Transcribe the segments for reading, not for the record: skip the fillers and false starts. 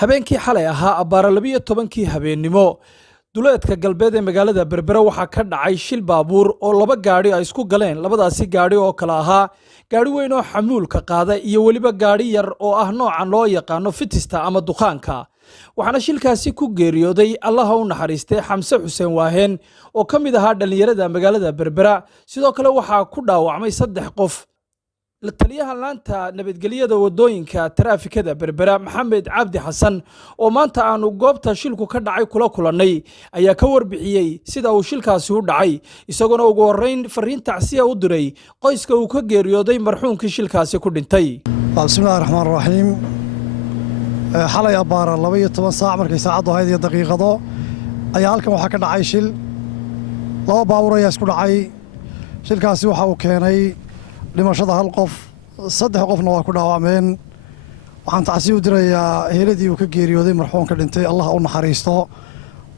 habeenkii xalay ahaa abbaara 12kii habeennimo duleedka galbeed ee magaalada Berbera waxaa ka dhacay shil baabuur oo laba gaari ay isku galeen. Labadaasi gaari oo kala ahaa gaari weyn oo xamuulka qaada iyo waliba gaari yar oo ah nooca loo yaqaano fitista ama duqaanka. waxaana shilkaasi ku geeriyooday Allah u naxariistay Xamse Xuseen Waaheen oo ka mid ahaa dhalinyarada magaalada Berbera. sidoo kale waxaa ku dhaawacmay 3 qof. taliyaha laanta nabadgelyada wadooyinka taraafikada Berbera Maxamed Cabdi Xasan oo maanta aanu goobta shilku ka dhacay kula kulanay ayaa ka warbixiyay sida uu shilkaasi u dhacay, isagoo ugu horeyn fariin tacsiya u diray qoyska uu ka geeriyooday marxuumkii shilkaasi ku dhintay. Bismillahir Rahmaanir Rahiim. xalay abbaara 12 saac markay saacadu ahayd iyo daqiiqado ayaa halkan waxa ka dhacay shil. laba baabuur ayaa isku dhacay. shilkaasi waxa uu keenay dhimashada 1 qof, 3 qofna waa ku dhaawacmeen. waxaan tacsiyo u dirayaa heeladii uu ka geeriyooday marxuumka dhintay, Allah u naxariisto,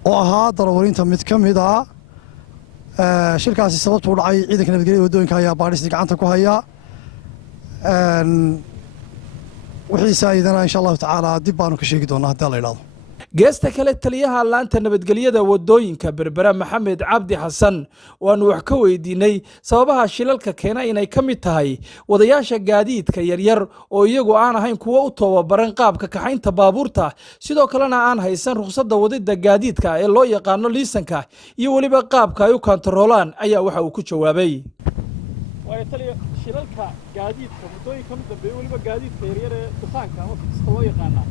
oo ahaa darawaliinta mid ka mid ah. shilkaasi sababtu u dhacay ciidanka nabadgelyada wadooyinka ayaa baadhistii gacanta ku haya. wixii saayidana insha Allah tacaala dib baanu ka sheegi doonaa haddii la yiraahdo. geesta kale taliyaha laanta nabadgelyada wadooyinka Berbera Maxamed Cabdi Xasan waanu wax ka weydiinay sababaha shilalka keena inay ka mid tahay wadayaasha gaadiidka yaryar oo iyagu aan ahayn kuwa u tababaran qaabka kaxaynta baabuurta, sidoo kalena aan haysan ruqsadda wadida gaadiidka ee loo yaqaano liisanka iyo waliba qaabka ay u kantaroolaan. ayaa waxa uu ku jawaabay shilalka gaadiidka wadooyinka mid dambe waliba gaadiidka yaryar ee duqaanka ama fitista loo yaqaana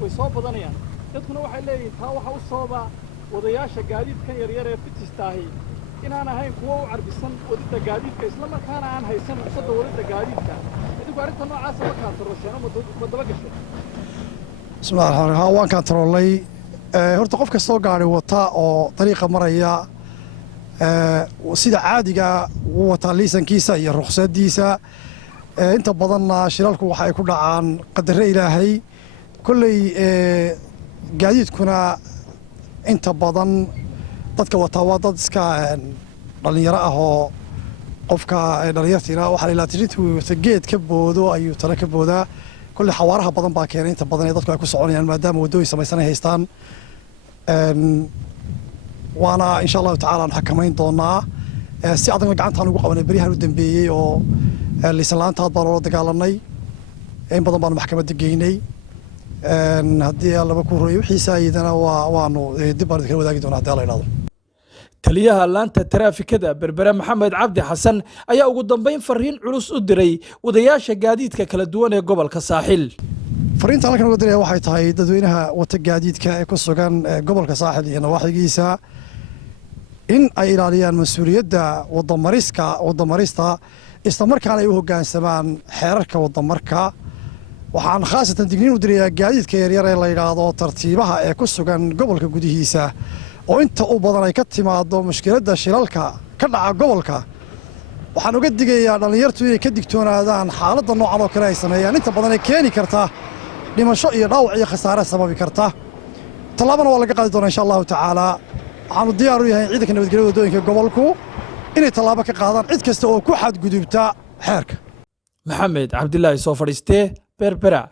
way soo badanayaan. dadkuna waxay leeyihiin taa waxa u sababa wadayaasha gaadiidkan yaryar ee fitista ahi inaan ahayn kuwa u carbisan wadida gaadiidka, isla markaana aan haysan ruqsadda wadida gaadiidka. idinku arrinta noocaas ma kantaroolsheen ama daba gasheen? Bismillahir Rahmaanir Rahiim. waan kantaroolay. horta qof kastoo gaari wata oo dariiqa maraya sida caadiga uu wata liisankiisa iyo ruqsaddiisa. inta badanna shilalku waxa ay ku dhacaan qadare Ilaahay. kulley gaadiidkuna inta badan dadka wataa waa dad iska dhalinyaro ah oo qofka dhalinyartiina waxa la ilaalintu geed ka boodo ayuu tala ka boodaa. kulley xawaaraha badan baa keenay inta badan ee dadku ay ku soconayaan maadaama wadooyin samaysan ay haystaan. waana insha Allah tacaala xakamayn doonaa si adagna gacantaan ugu qabanay bariyahan u dambeeyay oo liisan laanta aad baan loo dagaalanay. in badan baan maxkamadda geynay. haddii laba ku horeeyay wixii saayidana waanu dib baan kala wadaagi doonaa haddii la yiraahdo. taliyaha laanta taraafikada Berbera Maxamed Cabdi Xasan ayaa ugu dambeyn fariin culus u diray wadayaasha gaadiidka kala duwan ee gobolka Saaxil. fariinta halkan ugu diray waxay tahay dadweynaha wata gaadiidka ee ku sugan gobolka Saaxil iyo nawaaxigiisa in ay ilaaliyaan mas'uuliyadda wadamarista isla markaana ay u hoggaansamaan xeerarka wadamarka. waxaan khaasatan digniin u dirayaa gaadiidka yaryar ee la yiraahdo tartiibaha ee ku sugan gobolka gudihiisa oo inta u badan ay ka timaado mushkiladda shilalka ka dhaca gobolka. waxaan uga digayaa dhalinyartu inay ka digtoonaadaan xaaladda noocan oo kale ay sameeyaan, inta badan ay keeni karta dhimasho iyo dhaawac iyo khasaare sababi karta. tallaabana waa laga qaadi doonaa insha Allah tacaala. waxaanu diyaar u yahay ciidanka nabadgelyada wadooyinka gobolku inay tallaabo ka qaadaan cid kasta oo ku xadgudubta xeerka. Maxamed Cabdilaahi soo fadhiistee Berbera.